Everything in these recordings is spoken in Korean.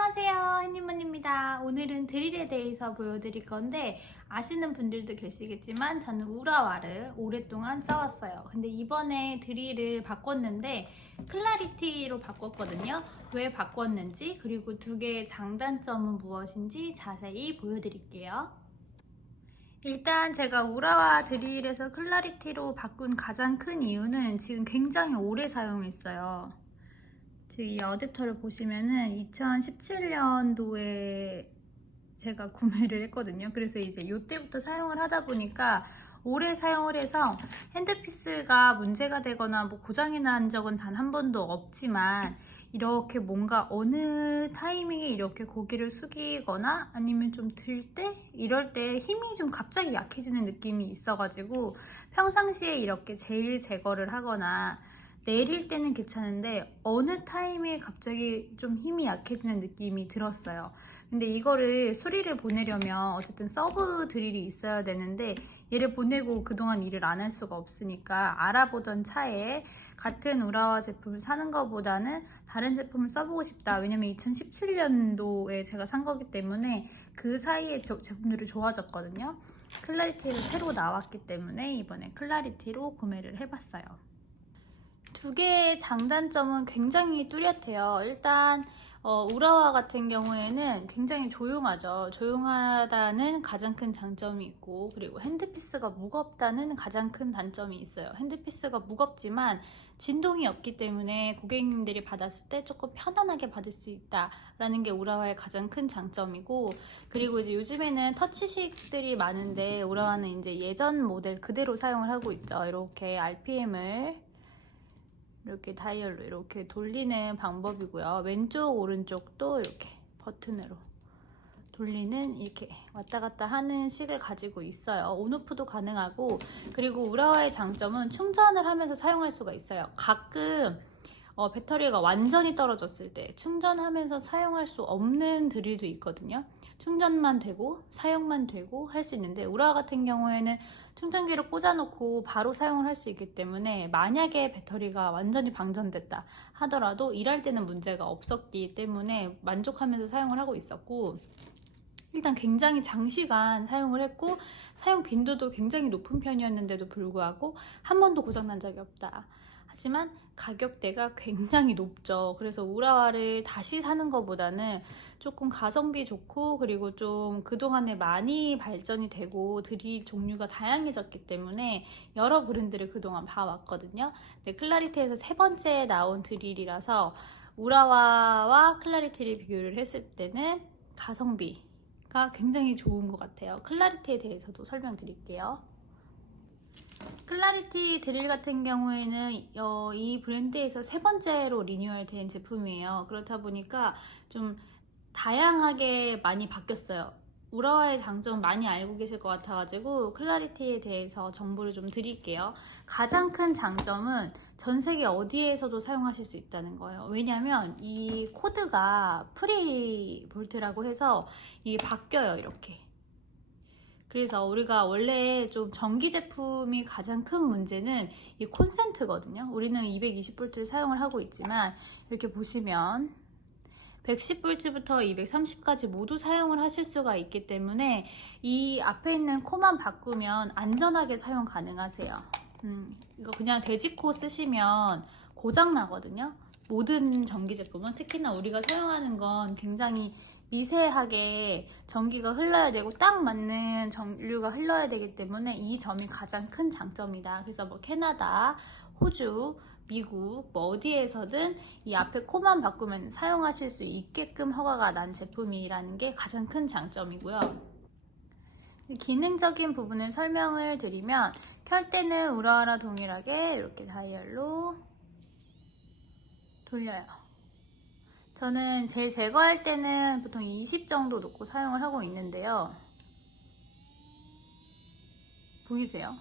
안녕하세요, 햇님언입니다. 오늘은 드릴에 대해서 보여드릴 건데 아시는 분들도 계시겠지만 저는 우라와를 오랫동안 써왔어요. 근데 이번에 드릴을 바꿨는데 클라리티로 바꿨거든요. 왜 바꿨는지 그리고 두 개의 장단점은 무엇인지 자세히 보여드릴게요. 일단 제가 우라와 드릴에서 클라리티로 바꾼 가장 큰 이유는 지금 굉장히 오래 사용했어요. 지금 이 어댑터를 보시면은 2017년도에 제가 구매를 했거든요. 그래서 이제 이때부터 사용을 하다 보니까 오래 사용을 해서 핸드피스가 문제가 되거나 뭐 고장이 난 적은 단 한 번도 없지만 이렇게 뭔가 어느 타이밍에 이렇게 고개를 숙이거나 아니면 좀 들 때 이럴 때 힘이 좀 갑자기 약해지는 느낌이 있어가지고 평상시에 이렇게 제일 제거를 하거나 내릴 때는 괜찮은데 어느 타임에 갑자기 좀 힘이 약해지는 느낌이 들었어요. 근데 이거를 수리를 보내려면 어쨌든 서브 드릴이 있어야 되는데 얘를 보내고 그동안 일을 안 할 수가 없으니까 알아보던 차에 같은 우라와 제품을 사는 것보다는 다른 제품을 써보고 싶다. 왜냐면 2017년도에 제가 산 거기 때문에 그 사이에 제품들이 좋아졌거든요. 클라리티가 새로 나왔기 때문에 이번에 클라리티로 구매를 해봤어요. 두 개의 장단점은 굉장히 뚜렷해요. 일단 우라와 같은 경우에는 굉장히 조용하죠. 조용하다는 가장 큰 장점이 있고, 그리고 핸드피스가 무겁다는 가장 큰 단점이 있어요. 핸드피스가 무겁지만 진동이 없기 때문에 고객님들이 받았을 때 조금 편안하게 받을 수 있다라는 게 우라와의 가장 큰 장점이고, 그리고 이제 요즘에는 터치식들이 많은데 우라와는 이제 예전 모델 그대로 사용을 하고 있죠. 이렇게 RPM을 이렇게 다이얼로 이렇게 돌리는 방법이고요. 왼쪽 오른쪽도 이렇게 버튼으로 돌리는 이렇게 왔다 갔다 하는 식을 가지고 있어요. 온오프도 가능하고, 그리고 우라와의 장점은 충전을 하면서 사용할 수가 있어요. 가끔 배터리가 완전히 떨어졌을 때 충전하면서 사용할 수 없는 드릴도 있거든요. 충전만 되고 사용만 되고 할 수 있는데 우라와 같은 경우에는 충전기를 꽂아놓고 바로 사용을 할 수 있기 때문에 만약에 배터리가 완전히 방전됐다 하더라도 일할 때는 문제가 없었기 때문에 만족하면서 사용을 하고 있었고, 일단 굉장히 장시간 사용을 했고 사용 빈도도 굉장히 높은 편이었는데도 불구하고 한 번도 고장난 적이 없다. 하지만 가격대가 굉장히 높죠. 그래서 우라와를 다시 사는 것보다는 조금 가성비 좋고, 그리고 좀 그동안에 많이 발전이 되고 드릴 종류가 다양해졌기 때문에 여러 브랜드를 그동안 봐왔거든요. 근데 클라리티에서 세 번째 나온 드릴이라서 우라와와 클라리티를 비교를 했을 때는 가성비가 굉장히 좋은 것 같아요. 클라리티에 대해서도 설명드릴게요. 클라리티 드릴 같은 경우에는 이 브랜드에서 세 번째로 리뉴얼된 제품이에요. 그렇다 보니까 좀 다양하게 많이 바뀌었어요. 우라와의 장점 많이 알고 계실 것 같아가지고 클라리티에 대해서 정보를 좀 드릴게요. 가장 큰 장점은 전 세계 어디에서도 사용하실 수 있다는 거예요. 왜냐면 이 코드가 프리 볼트라고 해서 이게 바뀌어요, 이렇게. 그래서 우리가 원래 좀 전기 제품이 가장 큰 문제는 이 콘센트거든요. 우리는 220V를 사용을 하고 있지만 이렇게 보시면 110V부터 230까지 모두 사용을 하실 수가 있기 때문에 이 앞에 있는 코만 바꾸면 안전하게 사용 가능하세요. 이거 그냥 돼지코 쓰시면 고장 나거든요. 모든 전기 제품은, 특히나 우리가 사용하는 건 굉장히 미세하게 전기가 흘러야 되고 딱 맞는 전류가 흘러야 되기 때문에 이 점이 가장 큰 장점이다. 그래서 뭐 캐나다, 호주, 미국 뭐 어디에서든 이 앞에 코만 바꾸면 사용하실 수 있게끔 허가가 난 제품이라는 게 가장 큰 장점이고요. 기능적인 부분을 설명을 드리면 켤 때는 우라와랑 동일하게 이렇게 다이얼로 돌려요. 저는 제 제거할 때는 보통 20 정도 놓고 사용을 하고 있는데요. 보이세요?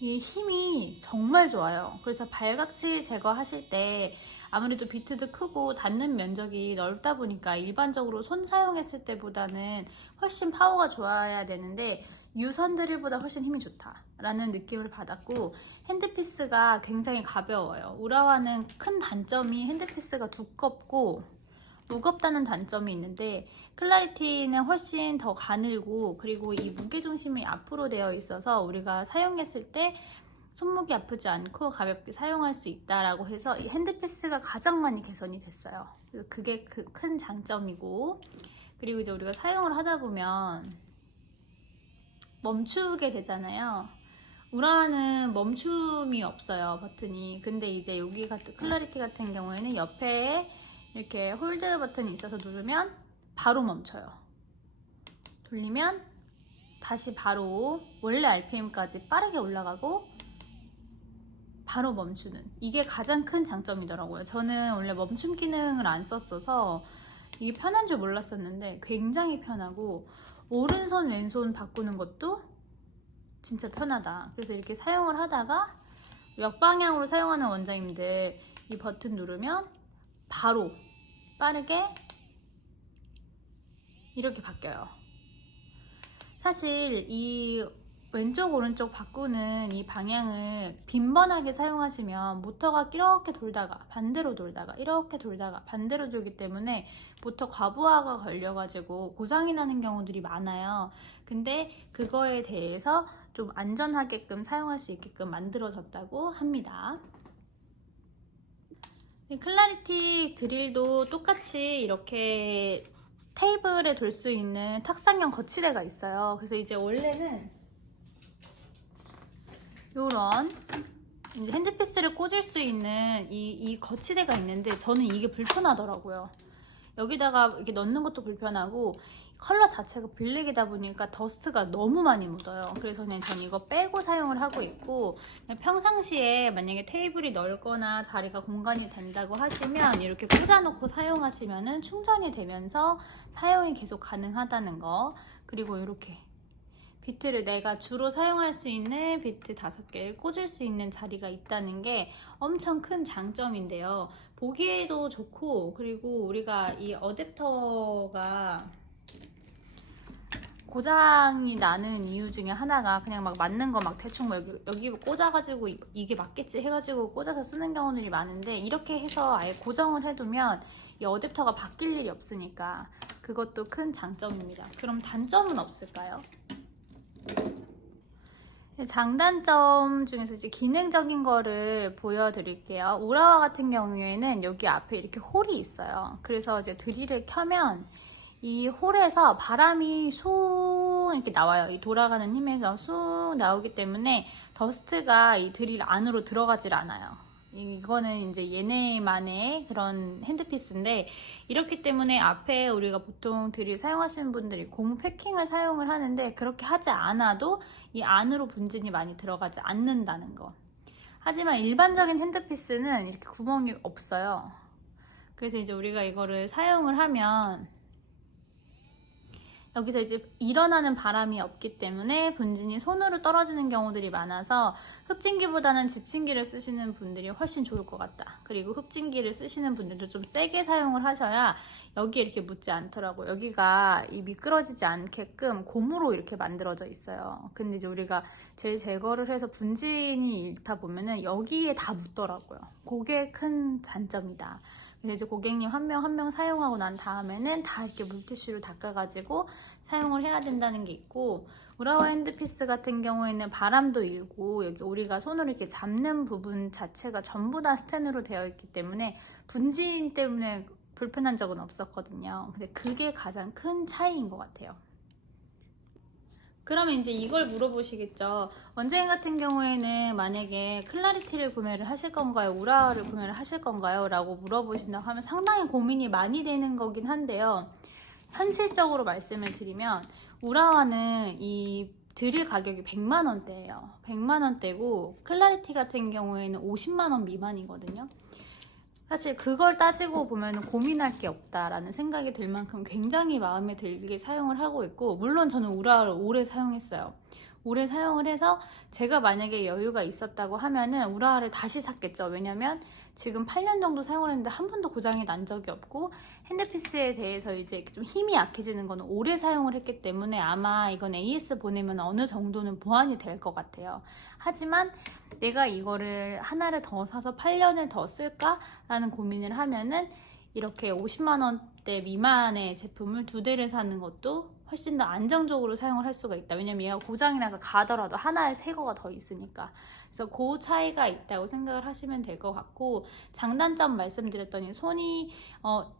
이 힘이 정말 좋아요. 그래서 발각질 제거하실 때 아무래도 비트도 크고 닿는 면적이 넓다 보니까 일반적으로 손 사용했을 때보다는 훨씬 파워가 좋아야 되는데 유선 드릴보다 훨씬 힘이 좋다라는 느낌을 받았고, 핸드피스가 굉장히 가벼워요. 우라와는 큰 단점이 핸드피스가 두껍고 무겁다는 단점이 있는데 클라리티는 훨씬 더 가늘고 그리고 이 무게중심이 앞으로 되어 있어서 우리가 사용했을 때 손목이 아프지 않고 가볍게 사용할 수 있다라고 해서 이 핸드피스가 가장 많이 개선이 됐어요. 그게 그 큰 장점이고, 그리고 이제 우리가 사용을 하다 보면 멈추게 되잖아요. 우라는 멈춤이 없어요, 버튼이. 근데 이제 여기 같은 클라리티 같은 경우에는 옆에 이렇게 홀드 버튼이 있어서 누르면 바로 멈춰요. 돌리면 다시 바로 원래 RPM까지 빠르게 올라가고 바로 멈추는, 이게 가장 큰 장점이더라고요. 저는 원래 멈춤 기능을 안 썼어서 이게 편한 줄 몰랐었는데 굉장히 편하고, 오른손 왼손 바꾸는 것도 진짜 편하다. 그래서 이렇게 사용을 하다가 역방향으로 사용하는 원장님들 이 버튼 누르면 바로 빠르게 이렇게 바뀌어요. 사실 이 왼쪽 오른쪽 바꾸는 이 방향을 빈번하게 사용하시면 모터가 이렇게 돌다가 반대로 돌다가 이렇게 돌다가 반대로 돌기 때문에 모터 과부하가 걸려가지고 고장이 나는 경우들이 많아요. 근데 그거에 대해서 좀 안전하게끔 사용할 수 있게끔 만들어졌다고 합니다. 클라리티 드릴도 똑같이 이렇게 테이블에 둘 수 있는 탁상형 거치대가 있어요. 그래서 이제 원래는 요런 이제 핸드피스를 꽂을 수 있는 이 거치대가 있는데 저는 이게 불편하더라고요. 여기다가 이렇게 넣는 것도 불편하고 컬러 자체가 블랙이다 보니까 더스트가 너무 많이 묻어요. 그래서 그냥 전 이거 빼고 사용을 하고 있고, 그냥 평상시에 만약에 테이블이 넓거나 자리가 공간이 된다고 하시면 이렇게 꽂아놓고 사용하시면은 충전이 되면서 사용이 계속 가능하다는 거. 그리고 이렇게 비트를 내가 주로 사용할 수 있는 비트 5개를 꽂을 수 있는 자리가 있다는 게 엄청 큰 장점인데요. 보기에도 좋고, 그리고 우리가 이 어댑터가 고장이 나는 이유 중에 하나가 그냥 막 맞는 거 막 대충 여기 꽂아가지고 이게 맞겠지 해가지고 꽂아서 쓰는 경우들이 많은데, 이렇게 해서 아예 고정을 해두면 이 어댑터가 바뀔 일이 없으니까 그것도 큰 장점입니다. 그럼 단점은 없을까요? 장단점 중에서 이제 기능적인 거를 보여드릴게요. 우라와 같은 경우에는 여기 앞에 이렇게 홀이 있어요. 그래서 이제 드릴을 켜면 이 홀에서 바람이 쑥 이렇게 나와요. 이 돌아가는 힘에서 쑥 나오기 때문에 더스트가 이 드릴 안으로 들어가질 않아요. 이거는 이제 얘네만의 그런 핸드피스인데, 이렇기 때문에 앞에 우리가 보통 드릴 사용하시는 분들이 고무 패킹을 사용을 하는데 그렇게 하지 않아도 이 안으로 분진이 많이 들어가지 않는다는 거. 하지만 일반적인 핸드피스는 이렇게 구멍이 없어요. 그래서 이제 우리가 이거를 사용을 하면 여기서 이제 일어나는 바람이 없기 때문에 분진이 손으로 떨어지는 경우들이 많아서 흡진기보다는 집진기를 쓰시는 분들이 훨씬 좋을 것 같다. 그리고 흡진기를 쓰시는 분들도 좀 세게 사용을 하셔야 여기에 이렇게 묻지 않더라고요. 여기가 이 미끄러지지 않게끔 고무로 이렇게 만들어져 있어요. 근데 이제 우리가 젤 제거를 해서 분진이 일다 보면은 여기에 다 묻더라고요. 그게 큰 단점이다. 그래서 이제 고객님 한 명 한 명 사용하고 난 다음에는 다 이렇게 물티슈로 닦아가지고 사용을 해야 된다는 게 있고, 우라와 핸드피스 같은 경우에는 바람도 일고 여기 우리가 손으로 이렇게 잡는 부분 자체가 전부 다 스텐으로 되어 있기 때문에 분진 때문에 불편한 적은 없었거든요. 근데 그게 가장 큰 차이인 것 같아요. 그러면 이제 이걸 물어보시겠죠. 원장님 같은 경우에는 만약에 클라리티를 구매를 하실 건가요? 우라를 구매를 하실 건가요? 라고 물어보신다고 하면 상당히 고민이 많이 되는 거긴 한데요. 현실적으로 말씀을 드리면 우라와는 이 드릴 가격이 100만 원대예요. 100만 원대고 클라리티 같은 경우에는 50만 원 미만이거든요. 사실 그걸 따지고 보면 고민할 게 없다라는 생각이 들 만큼 굉장히 마음에 들게 사용을 하고 있고, 물론 저는 우라를 오래 사용했어요. 오래 사용을 해서 제가 만약에 여유가 있었다고 하면은 우라를 다시 샀겠죠. 왜냐면 지금 8년 정도 사용을 했는데 한 번도 고장이 난 적이 없고, 핸드피스에 대해서 이제 좀 힘이 약해지는 거는 오래 사용을 했기 때문에 아마 이건 AS 보내면 어느 정도는 보완이 될 것 같아요. 하지만 내가 이거를 하나를 더 사서 8년을 더 쓸까라는 고민을 하면은 이렇게 50만 원대 미만의 제품을 2대를 사는 것도 훨씬 더 안정적으로 사용을 할 수가 있다. 왜냐면 얘가 고장이 나서 가더라도 하나에 새 거가 더 있으니까. 그래서 그 차이가 있다고 생각을 하시면 될 것 같고, 장단점 말씀드렸더니 손이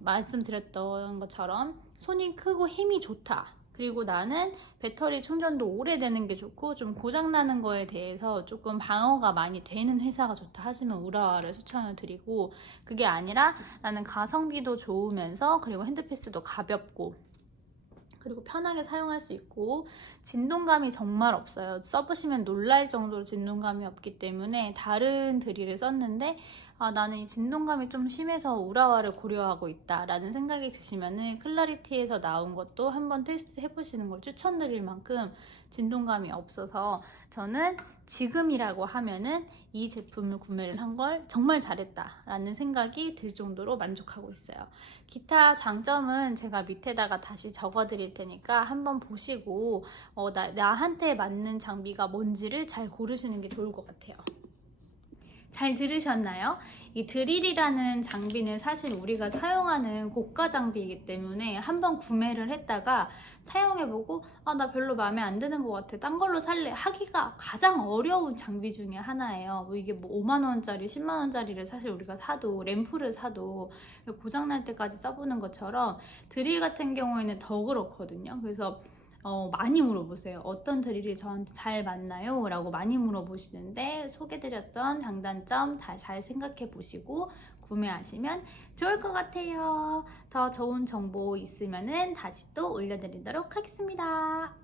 말씀드렸던 것처럼 손이 크고 힘이 좋다. 그리고 나는 배터리 충전도 오래되는 게 좋고 좀 고장나는 거에 대해서 조금 방어가 많이 되는 회사가 좋다 하시면 우라와를 추천을 드리고, 그게 아니라 나는 가성비도 좋으면서 그리고 핸드피스도 가볍고 그리고 편하게 사용할 수 있고 진동감이 정말 없어요. 써보시면 놀랄 정도로 진동감이 없기 때문에 다른 드릴을 썼는데 나는 이 진동감이 좀 심해서 우라와를 고려하고 있다 라는 생각이 드시면은 클라리티에서 나온 것도 한번 테스트 해보시는 걸 추천드릴 만큼 진동감이 없어서 저는 지금이라고 하면은 이 제품을 구매를 한 걸 정말 잘했다 라는 생각이 들 정도로 만족하고 있어요. 기타 장점은 제가 밑에다가 다시 적어 드릴 테니까 한번 보시고 나한테 맞는 장비가 뭔지를 잘 고르시는 게 좋을 것 같아요. 잘 들으셨나요? 이 드릴이라는 장비는 사실 우리가 사용하는 고가 장비이기 때문에 한번 구매를 했다가 사용해보고 나 별로 마음에 안 드는 것 같아, 딴 걸로 살래 하기가 가장 어려운 장비 중에 하나예요. 이게 5만 원짜리 10만 원짜리를 사실 우리가 사도, 램프를 사도 고장날 때까지 써보는 것처럼 드릴 같은 경우에는 더 그렇거든요. 그래서 많이 물어보세요. 어떤 드릴이 저한테 잘 맞나요? 라고 많이 물어보시는데, 소개드렸던 장단점 다 잘 생각해 보시고 구매하시면 좋을 것 같아요. 더 좋은 정보 있으면은 다시 또 올려드리도록 하겠습니다.